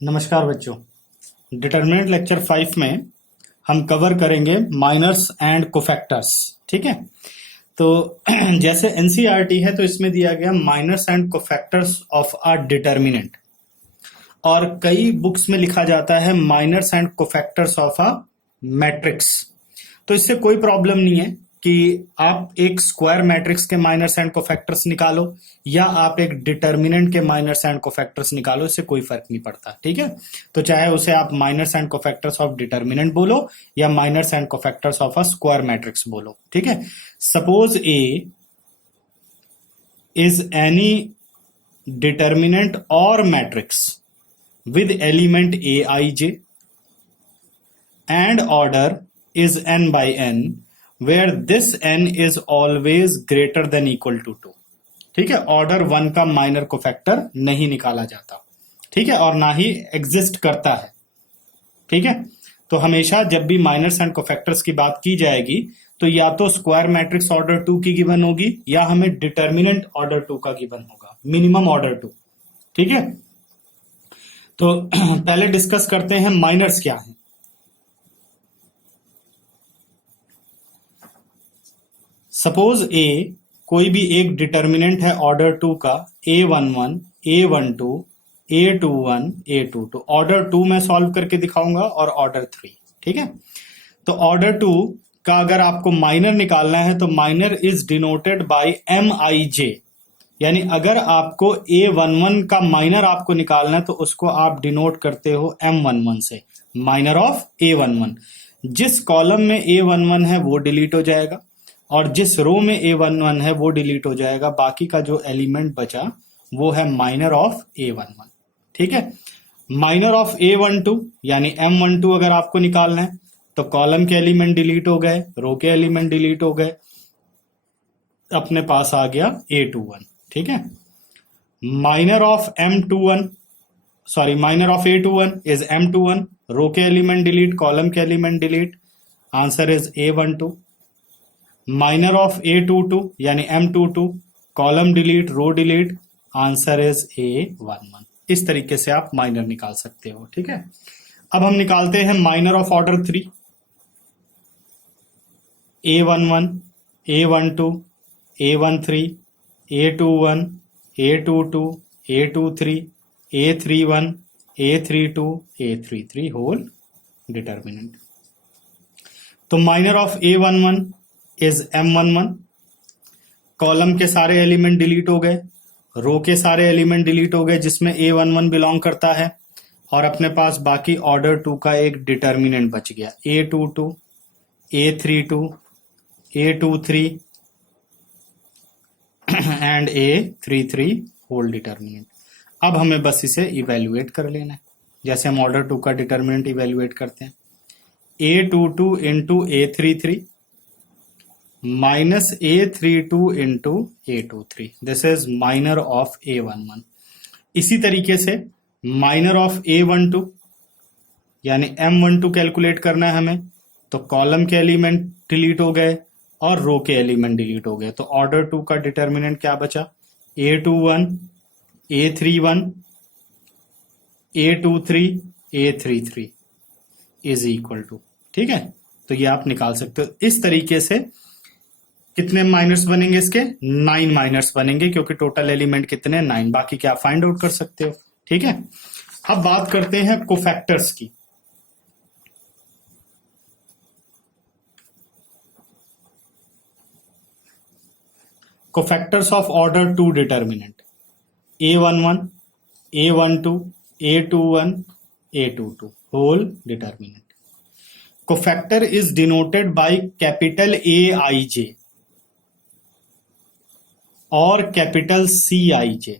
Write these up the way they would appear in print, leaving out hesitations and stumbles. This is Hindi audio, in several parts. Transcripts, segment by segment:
नमस्कार बच्चों। डिटरमिनेंट लेक्चर 5 में हम कवर करेंगे माइनर्स एंड कोफैक्टर्स। ठीक है, तो जैसे एनसीईआरटी है तो इसमें दिया गया minors and cofactors of a determinant, और कई बुक्स में लिखा जाता है minors and cofactors of a matrix. तो इससे कोई प्रॉब्लम नहीं है कि आप एक स्क्वायर मैट्रिक्स के माइनर्स एंड कोफैक्टर्स निकालो या आप एक डिटर्मिनेंट के माइनर्स एंड कोफैक्टर्स निकालो, इससे कोई फर्क नहीं पड़ता। ठीक है, तो चाहे उसे आप minors and cofactors of determinant बोलो या minors and cofactors of a square matrix बोलो। ठीक है, suppose A is any determinant और matrix with element aij and order is n by n where this n is always greater than equal to 2। ठीक है, ऑर्डर 1 का माइनर कोफैक्टर नहीं निकाला जाता। ठीक है, और ना ही एग्जिस्ट करता है। ठीक है, तो हमेशा जब भी माइनर्स एंड कोफैक्टर्स की बात की जाएगी तो या तो स्क्वायर मैट्रिक्स ऑर्डर 2 की गिवन होगी या हमें डिटर्मिनेंट ऑर्डर 2 का गिवन होगा, मिनिमम ऑर्डर 2। ठीक है, तो पहले डिस्कस करते हैं माइनर्स क्या है। सपोज ए कोई भी एक डिटर्मिनेंट है ऑर्डर 2 का, a11, a12, a21, a22। Order 2 मैं सॉल्व करके दिखाऊंगा और ऑर्डर 3। ठीक है, तो ऑर्डर 2 का अगर आपको माइनर निकालना है तो minor is denoted bye mij, यानी अगर आपको a11 का माइनर आपको निकालना है तो उसको आप डिनोट करते हो m11 से, माइनर ऑफ a11। जिस कॉलम में a11 है वो डिलीट हो जाएगा और जिस रो में a11 है वो डिलीट हो जाएगा। बाकी का जो एलिमेंट बचा वो है माइनर ऑफ a11। ठीक है, माइनर ऑफ a12 यानी m12 अगर आपको निकालना है तो कॉलम के एलिमेंट डिलीट हो गए, रो के एलिमेंट डिलीट हो गए, अपने पास आ गया a21। ठीक है, minor of m21 sorry minor of a21 is m21, row के एलिमेंट डिलीट, कॉलम के element delete, answer is a12। Minor of a22 यानी m22, column delete, row delete, answer is a11। इस तरीके से आप माइनर निकाल सकते हो। ठीक है, अब हम निकालते हैं minor of order 3। a11, a12, a13, a21, a22, a23, a31, a32, a33 whole determinant. तो minor of a11 is m11, column के सारे एलिमेंट डिलीट हो गए, रो के सारे एलिमेंट डिलीट हो गए जिसमें a11 बिलोंग करता है, और अपने पास बाकी ऑर्डर 2 का एक डिटर्मिनेंट बच गया, a22, a32, a23 and a33 whole determinant. अब हमें बस इसे इवेल्युएट कर लेना है, जैसे हम ऑर्डर 2 का डिटर्मिनेंट इवेल्युएट करते हैं। a22 into a33 minus a32 into a23, this is minor of a11। इसी तरीके से माइनर ऑफ a12 यानी m12 कैलकुलेट करना है हमें, तो कॉलम के एलिमेंट डिलीट हो गए और रो के एलिमेंट डिलीट हो गए, तो ऑर्डर 2 का डिटर्मिनेंट क्या बचा, a21, a31, a23, a33 is equal to. ठीक है, तो ये आप निकाल सकते हो। इस तरीके से कितने माइनर्स बनेंगे इसके, 9 माइनर्स बनेंगे, क्योंकि टोटल एलिमेंट कितने 9, बाकी क्या फाइंड आउट कर सकते हो। ठीक है, अब बात करते हैं कोफैक्टर्स की। कोफैक्टर्स ऑफ ऑर्डर 2 डिटर्मिनेंट, a11, a12, a21, a22 whole determinant. Cofactor is denoted by capital aij और कैपिटल cij।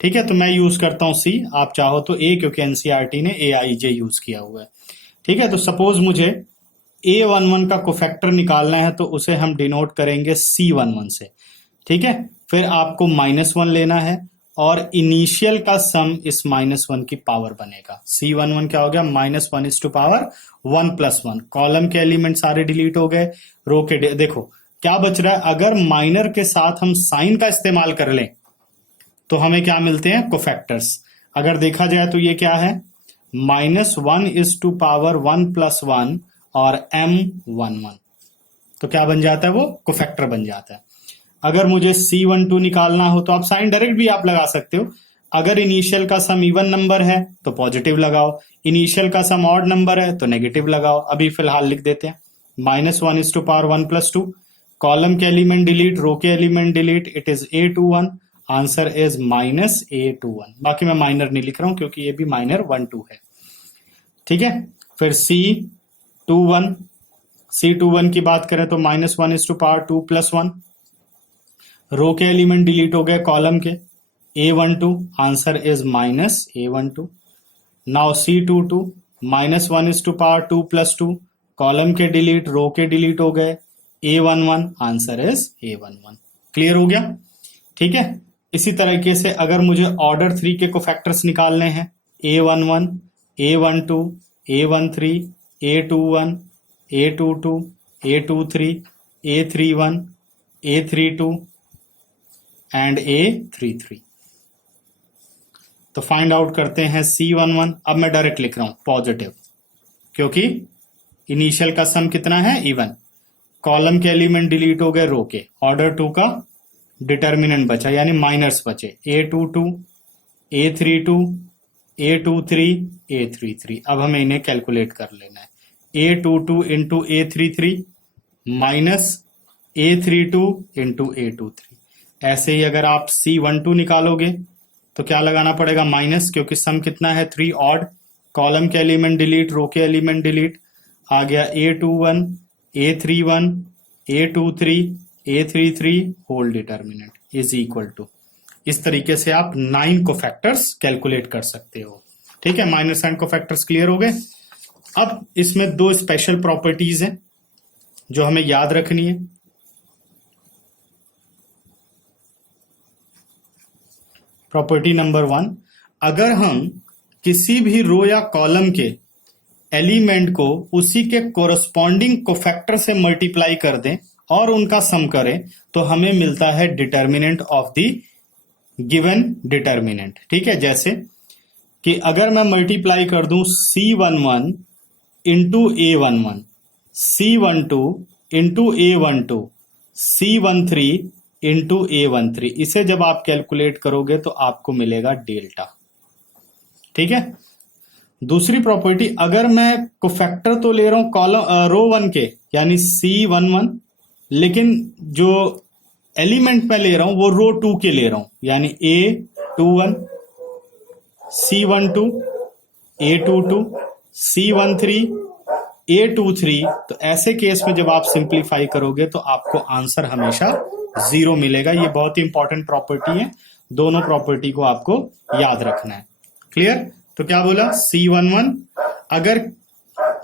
ठीक है, तो मैं यूज करता हूं c, आप चाहो तो a, क्योंकि एनसीईआरटी ने aij यूज किया हुआ है। ठीक है, तो सपोज मुझे a11 का कोफैक्टर निकालना है तो उसे हम डिनोट करेंगे c11 से। ठीक है, फिर आपको -1 लेना है और इनिशियल का सम इस -1 की पावर बनेगा। c11 क्या हो गया, -1 इज टू पावर 1+1। कॉलम के एलिमेंट सारे डिलीट हो गए, रो के देखो क्या बच रहा है। अगर माइनर के साथ हम साइन का इस्तेमाल कर लें तो हमें क्या मिलते हैं, कोफैक्टर्स। अगर देखा जाए तो ये क्या है, -1 ⁻1 और m11, तो क्या बन जाता है, वो कोफैक्टर बन जाता है। अगर मुझे C12 निकालना हो तो आप साइन डायरेक्ट भी आप लगा सकते हो। अगर इनिशियल का सम इवन नंबर है तो पॉजिटिव लगाओ, इनिशियल का सम ऑड नंबर है तो नेगेटिव लगाओ। अभी फिलहाल लिख देते हैं -1 ⁻1 + 2, कॉलम के एलिमेंट डिलीट, रो के element delete, it is A21, answer is -A21। बाकी मैं माइनर नहीं लिख रहा हूं क्योंकि ये भी माइनर 1 2 है, ठीक है। फिर C21 की बात करें तो -1 ⁻2 + 1, रो के एलिमेंट डिलीट हो गए कॉलम के, A12, answer is -A12। Now C22 -1 ⁻2 + 2, column के डिलीट, रो के डिलीट हो गए, A11, answer is A11। Clear हो गया, ठीक है। इसी तरीके से अगर मुझे ऑर्डर 3 के कोफैक्टर्स निकालने हैं, A11, A12, A13, A21, A22, A23, A31, A32 and A33, तो फाइंड आउट करते हैं C11। अब मैं डायरेक्ट लिख रहा हूं पॉजिटिव, क्योंकि इनिशियल का सम कितना है, इवन, कॉलम के एलिमेंट डिलीट हो गए रो के, ऑर्डर 2 का डिटर्मिनेंट बचा यानी माइनर्स बचे, A22, A32, A23, A33। अब हमें इन्हें कैलकुलेट कर लेना है, A22 into A33 minus A32 into A23। ऐसे ही अगर आप C12 निकालोगे तो क्या लगाना पड़ेगा, माइनस, क्योंकि सम कितना है 3 ऑड, कॉलम के एलिमेंट डिलीट, रो के एलिमेंट डिलीट, आ गया A21, A31, A23, A33 whole determinant is equal to. इस तरीके से आप 9 कोफैक्टर्स कैलकुलेट कर सकते हो, ठीक है। माइनस एंड कोफैक्टर्स क्लियर हो गए। अब इसमें 2 स्पेशल प्रॉपर्टीज हैं जो हमें याद रखनी है। प्रॉपर्टी नंबर 1, अगर हम किसी भी रो या कॉलम के एलिमेंट को उसी के कोरस्पॉन्डिंग कोफैक्टर से मल्टीप्लाई कर दें और उनका सम करें तो हमें मिलता है determinant of the given determinant, ठीक है। जैसे कि अगर मैं मल्टीप्लाई कर दूं C11 into A11, C12 into A12, C13 into A13, इसे जब आप कैलकुलेट करोगे तो आपको मिलेगा डेल्टा, ठीक है। दूसरी प्रॉपर्टी, अगर मैं कोफैक्टर तो ले रहा हूं कॉलम रो 1 के यानी C11, लेकिन जो एलिमेंट मैं ले रहा हूं वो रो 2 के ले रहा हूं यानी A21, C12, A22, C13, A23, तो ऐसे केस में जब आप सिंप्लीफाई करोगे तो आपको आंसर हमेशा 0 मिलेगा। ये बहुत ही इंपॉर्टेंट प्रॉपर्टी है, दोनों प्रॉपर्टी को आपको याद रखना है। क्लियर, तो क्या बोला, C11 अगर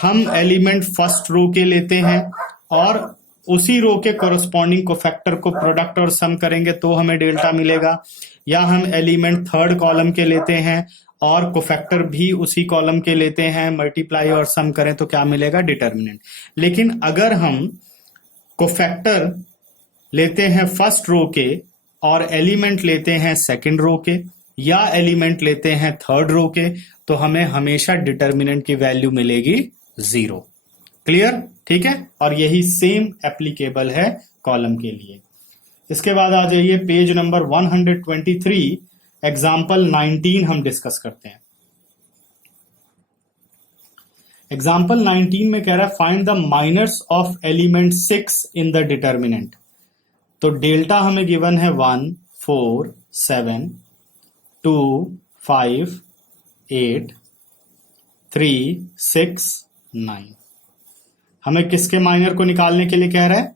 हम एलिमेंट फर्स्ट रो के लेते हैं और उसी रो के कोरस्पॉन्डिंग कोफैक्टर को प्रोडक्ट और सम करेंगे तो हमें डेल्टा मिलेगा, या हम एलिमेंट थर्ड कॉलम के लेते हैं और कोफैक्टर भी उसी कॉलम के लेते हैं, मल्टीप्लाई और सम करें तो क्या मिलेगा, डिटर्मिनेंट। लेकिन अगर हम कोफैक्टर लेते हैं फर्स्ट रो के और एलिमेंट लेते हैं सेकंड रो के या एलिमेंट लेते हैं थर्ड रो के, तो हमें हमेशा डिटर्मिनेंट की वैल्यू मिलेगी 0। क्लियर, ठीक है। और यही सेम एप्लीकेबल है कॉलम के लिए। इसके बाद आ जाइए पेज नंबर 123, एग्जाम्पल 19 हम डिस्कस करते हैं। एग्जाम्पल 19 में कह रहा है find the minors of element 6 in the determinant. तो डेल्टा हमें गिवन है 1 4 7 2 5 8 3 6 9। हमें किसके माइनर को निकालने के लिए कह रहा है,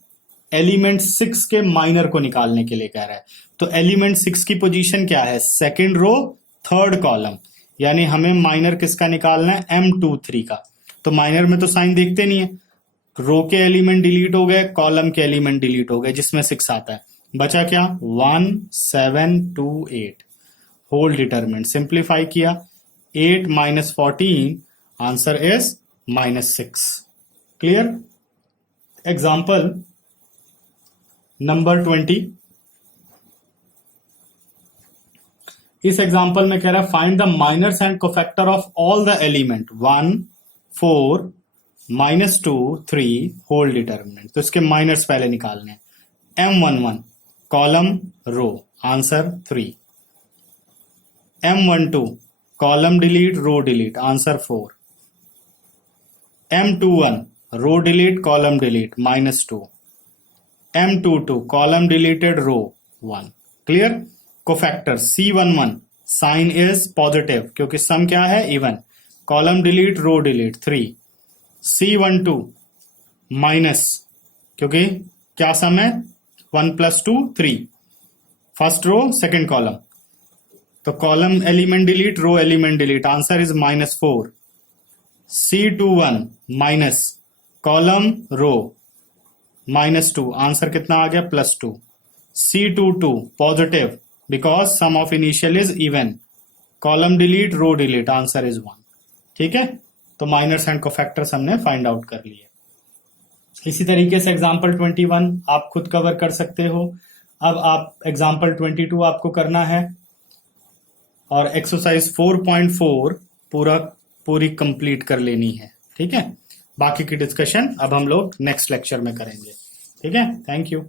एलिमेंट 6 के माइनर को निकालने के लिए कह रहा है। तो एलिमेंट 6 की पोजीशन क्या है, सेकंड रो थर्ड कॉलम, यानी हमें माइनर किसका निकालना है, M23 का। तो माइनर में तो साइन देखते नहीं है, रो के एलिमेंट डिलीट हो गए, कॉलम के एलिमेंट डिलीट हो गए जिसमें 6 आता है, बचा क्या 1 7 2 8 होल डिटरमिनेंट। सिंप्लीफाई किया 8 - 14, answer is -6। Clear. Example number 20, इस एग्जांपल में कह रहा है find the minors and cofactor of all the element 1, 4, -2, 3 whole determinant. तो इसके माइनर्स पहले निकालने हैं। M11 column row, answer 3। M12 column delete row delete, answer 4। M21 row delete column delete, -2। M22 column deleted row 1। Clear. Cofactor C11 sign is positive क्योंकि सम क्या है, even. Column delete row delete 3। C12 minus क्योंकि क्या सम है, 1 + 2 3, फर्स्ट रो सेकेंड कॉलम, तो column element delete row element delete, answer is -4। C21 minus column row -2, answer कितना आ गया, +2। C22 positive because sum of initial is even, column delete row delete, answer is 1। ठीक है, तो माइनर्स एंड कोफैक्टर्स हमने फाइंड आउट कर लिए। इसी तरीके से एग्जाम्पल 21 आप खुद कवर कर सकते हो। अब आप एग्जाम्पल 22 आपको करना है और एक्सरसाइज 4.4 पूरी कंप्लीट कर लेनी है। ठीक है, बाकी की डिस्कशन अब हम लोग नेक्स्ट लेक्चर में करेंगे। ठीक है, थैंक यू।